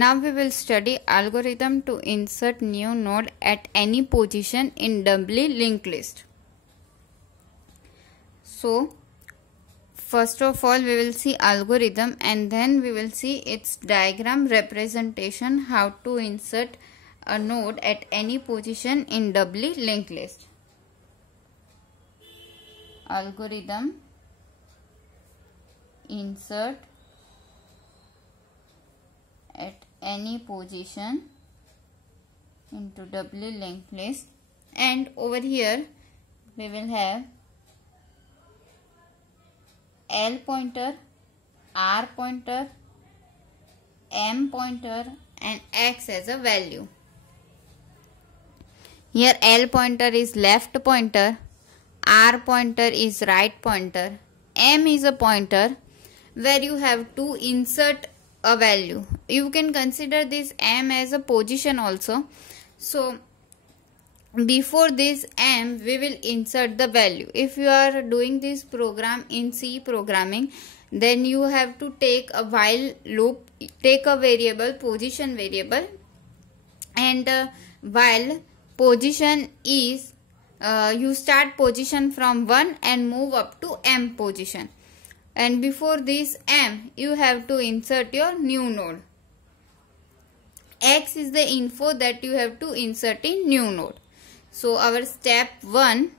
Now we will study algorithm to insert new node at any position in doubly linked list. So first of all we will see algorithm and then we will see its diagram representation, how to insert a node at any position in doubly linked list. Algorithm insert at any position into doubly linked list, and over here we will have L pointer, R pointer, M pointer and X as a value. Here L pointer is left pointer, R pointer is right pointer, M is a pointer where you have to insert a value. You can consider this M as a position also. So before this M we will insert the value. If you are doing this program in C programming, then you have to take a while loop, take a variable, position variable, and while position is you start position from 1 and move up to M position, and before this M you have to insert your new node. X is the info that you have to insert in new node. So our step 1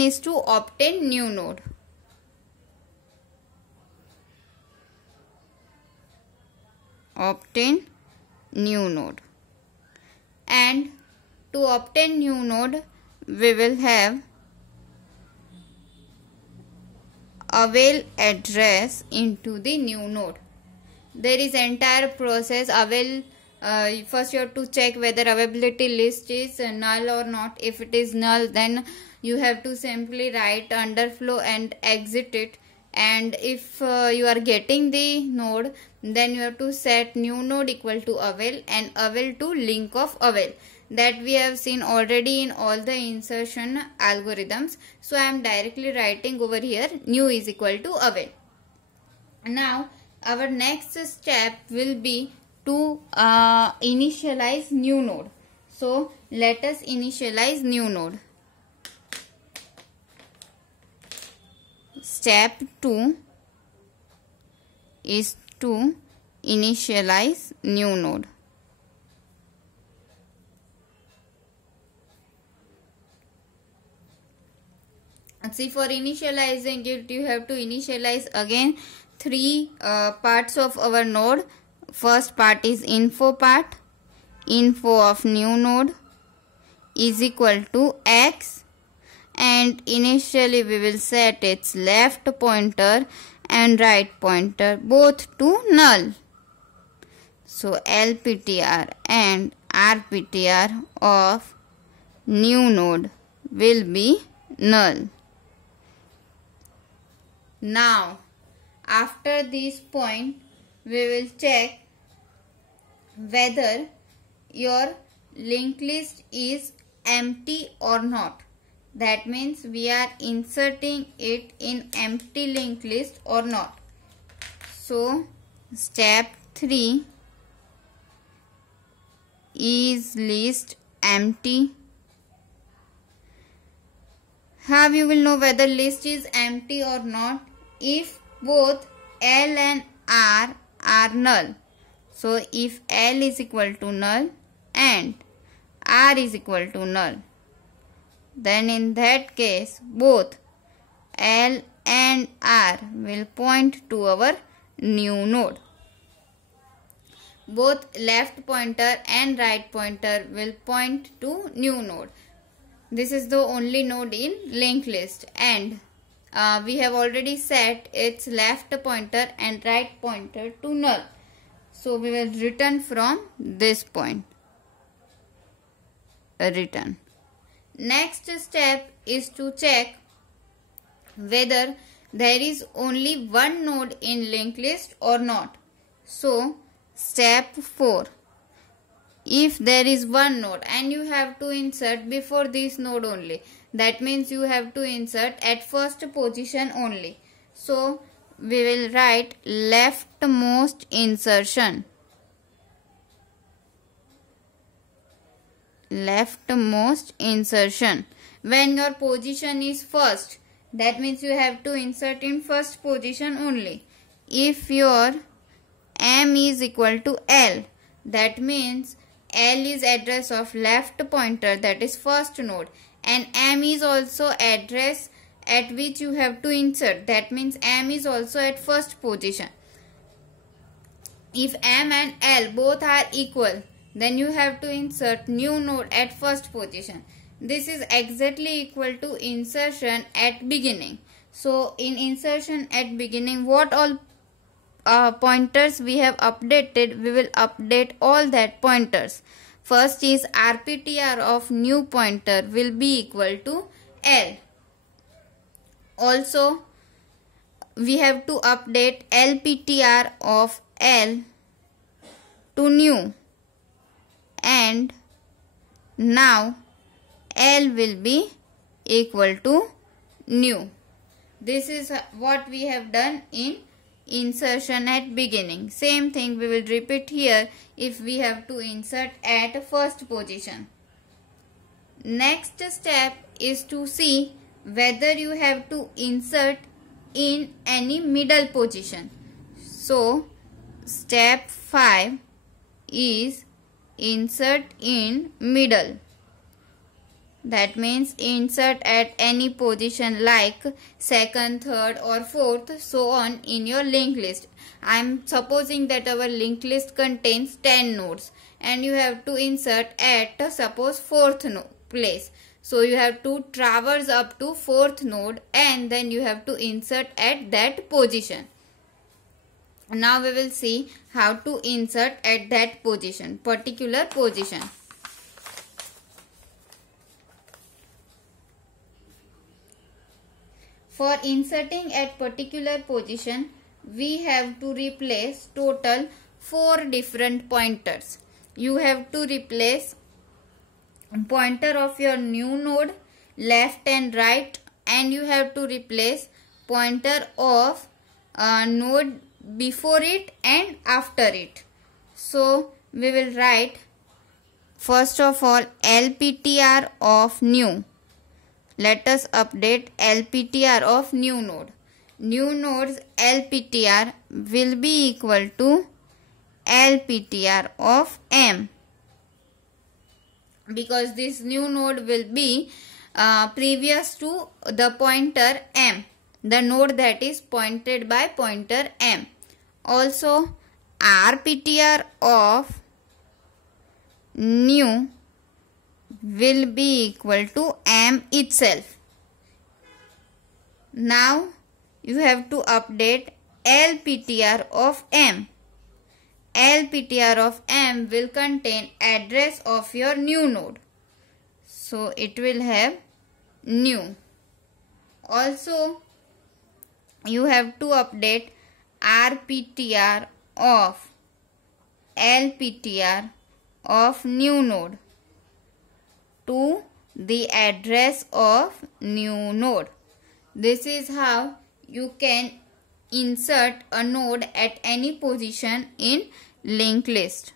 is to obtain new node. Obtain new node. And to obtain new node we will have avail address into the new node. There is entire process. Avail, first you have to check whether availability list is null or not. If it is null, then you have to simply write underflow and exit it. And if you are getting the node, then you have to set new node equal to avail and avail to link of avail. That we have seen already in all the insertion algorithms. So I am directly writing over here new is equal to avail. Now our next step will be to initialize new node. So let us initialize new node. Step 2 is to initialize new node. See, for initializing it, you have to initialize again 3 parts of our node. First part is info part. Info of new node is equal to X, and initially we will set its left pointer and right pointer both to null. So LPTR and RPTR of new node will be null. Now after this point we will check whether your linked list is empty or not. That means we are inserting it in empty linked list or not. So step 3 is list empty. How you will know whether list is empty or not? If both L and R are null. So if L is equal to null and R is equal to null, then in that case both L and R will point to our new node. Both left pointer and right pointer will point to new node. This is the only node in linked list, and we have already set its left pointer and right pointer to null. So we will return from this point. Return. Next step is to check whether there is only one node in linked list or not. So step 4. If there is one node and you have to insert before this node only, that means you have to insert at first position only. So we will write leftmost insertion. Leftmost insertion. When your position is first, that means you have to insert in first position only. If your M is equal to L, that means L is address of left pointer, that is first node, and M is also address at which you have to insert, that means M is also at first position. If M and L both are equal, then you have to insert new node at first position. This is exactly equal to insertion at beginning. So in insertion at beginning, what all pointers we have updated, we will update all that pointers. First is RPTR of new pointer will be equal to L. Also we have to update LPTR of L to new, and now L will be equal to new. This is what we have done in insertion at beginning. Same thing we will repeat here if we have to insert at first position. Next step is to see whether you have to insert in any middle position. So step 5 is insert in middle. That means insert at any position like second, third or fourth, so on in your linked list. I am supposing that our linked list contains 10 nodes and you have to insert at suppose 4th place. So you have to traverse up to 4th node and then you have to insert at that position. Now we will see how to insert at that position, particular position. For inserting at particular position, we have to replace total 4 different pointers. You have to replace pointer of your new node, left and right, and you have to replace pointer of node before it and after it. So we will write first of all LPTR of new. Let us update LPTR of new node. New node's LPTR will be equal to LPTR of M, because this new node will be previous to the pointer M, the node that is pointed by pointer M. Also RPTR of new will be equal to M itself. Now you have to update LPTR of M. LPTR of M will contain address of your new node. So it will have new. Also you have to update RPTR of LPTR of new node to the address of new node. This is how you can insert a node at any position in linked list.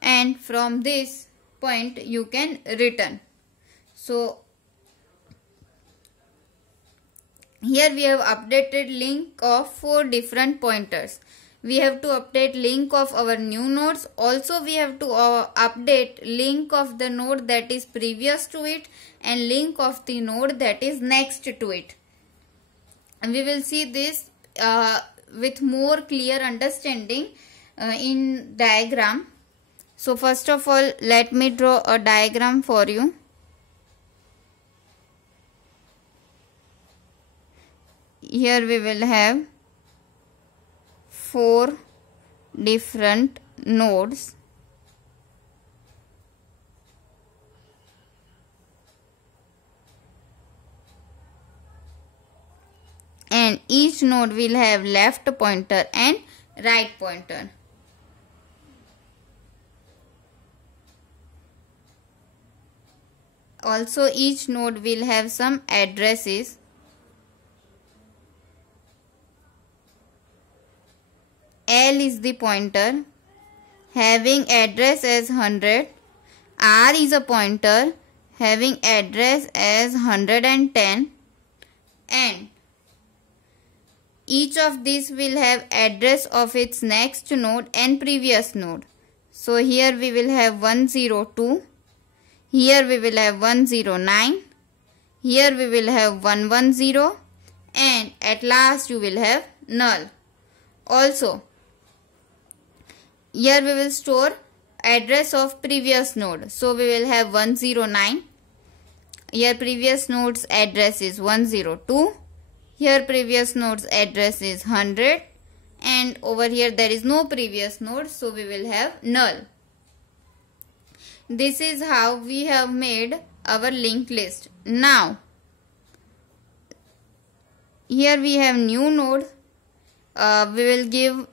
And from this point you can return. So here we have updated link of 4 different pointers. We have to update link of our new nodes. Also we have to update link of the node that is previous to it and link of the node that is next to it. And we will see this with more clear understanding in diagram. So first of all, let me draw a diagram for you. Here we will have 4 different nodes. And each node will have left pointer and right pointer. Also each node will have some addresses. L is the pointer having address as 100. R is a pointer having address as 110, and each of these will have address of its next node and previous node. So here we will have 102, here we will have 109, here we will have 110, and at last you will have null. Also, here we will store address of previous node. So we will have 109. Here previous node's address is 102. Here previous node's address is 100. And over here there is no previous node, so we will have null. This is how we have made our linked list. Now, here we have new node. We will give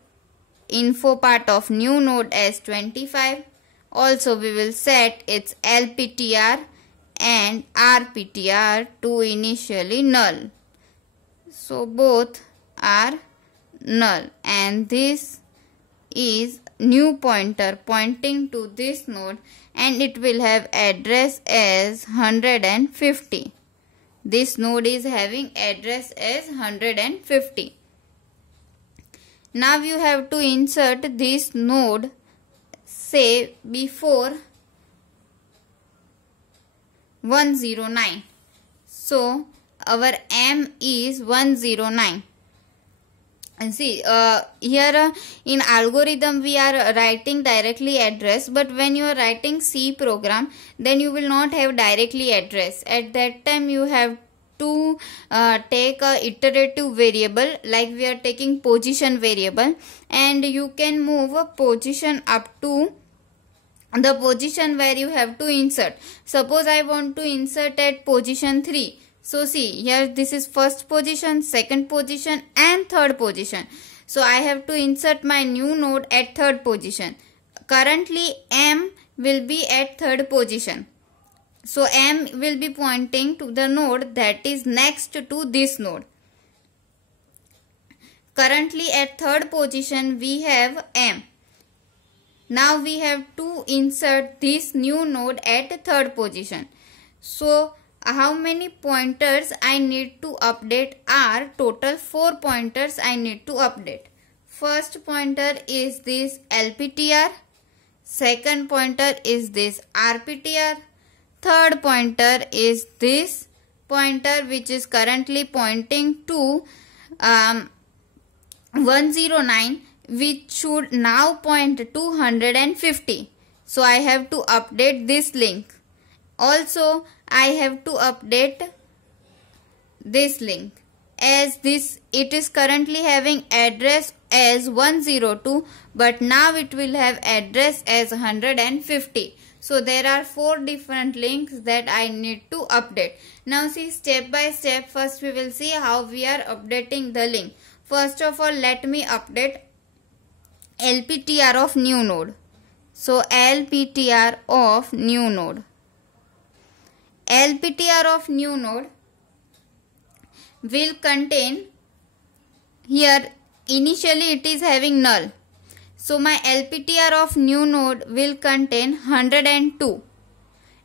info part of new node as 25. Also we will set its LPTR and RPTR to initially null. So both are null, and this is new pointer pointing to this node, and it will have address as 150. This node is having address as 150. Now you have to insert this node, say before 109. So our M is 109. And see, here in algorithm we are writing directly address, but when you are writing C program, then you will not have directly address. At that time you have to take a iterative variable, like we are taking position variable, and you can move a position up to the position where you have to insert. Suppose I want to insert at position 3. So see, here this is first position, second position and third position. So I have to insert my new node at third position. Currently M will be at third position. So M will be pointing to the node that is next to this node. Currently at third position we have M. Now we have to insert this new node at third position. So how many pointers I need to update are total 4 pointers I need to update. First pointer is this LPTR. Second pointer is this RPTR. Third pointer is this pointer which is currently pointing to 109, which should now point to 150. So I have to update this link. Also I have to update this link, as this it is currently having address as 102, but now it will have address as 150. So there are 4 different links that I need to update. Now see, step by step, first we will see how we are updating the link. First of all, let me update LPTR of new node. So LPTR of new node. LPTR of new node will contain, here initially it is having null. So my LPTR of new node will contain 102.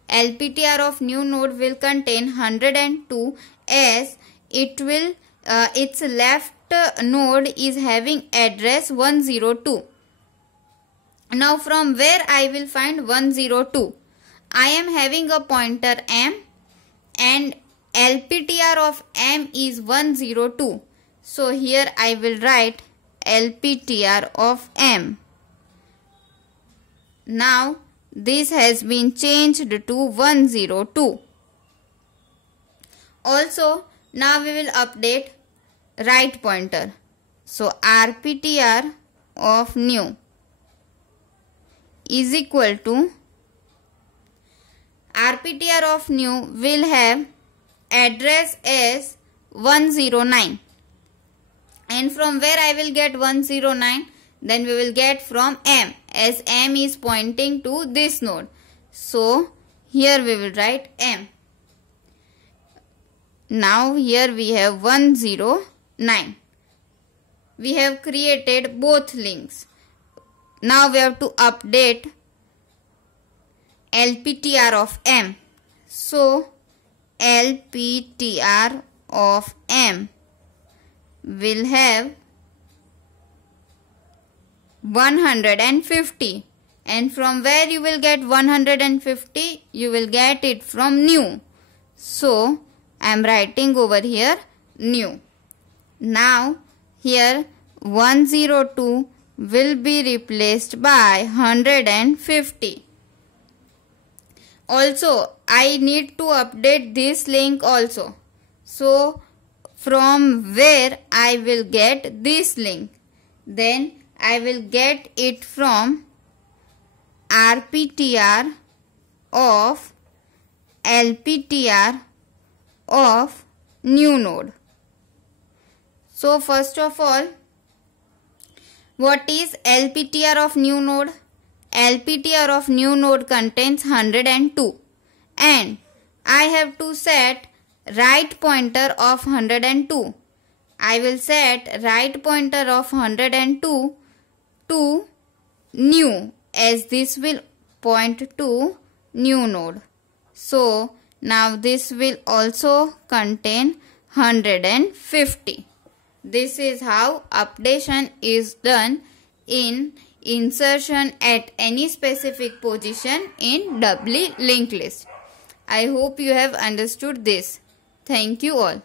LPTR of new node will contain 102, as it will its left node is having address 102. Now from where I will find 102? I am having a pointer M, and LPTR of M is 102. So here I will write LPTR of M. Now this has been changed to 102. Also now we will update right pointer. So RPTR of new is equal to, RPTR of new will have address as 109. And from where I will get 109? Then we will get from M, as M is pointing to this node. So here we will write M. Now here we have 109. we have created both links. Now we have to update LPTR of M. So LPTR of M will have 150, and from where you will get 150? You will get it from new. So I am writing over here new. Now here 102 will be replaced by 150. Also I need to update this link also. So from where I will get this link? Then I will get it from RPTR of LPTR of new node. So first of all, what is LPTR of new node? LPTR of new node contains 102, and I have to set right pointer of 102. I will set right pointer of 102 to new, as this will point to new node. So now this will also contain 150. This is how updation is done in insertion at any specific position in doubly linked list. I hope you have understood this. Thank you all.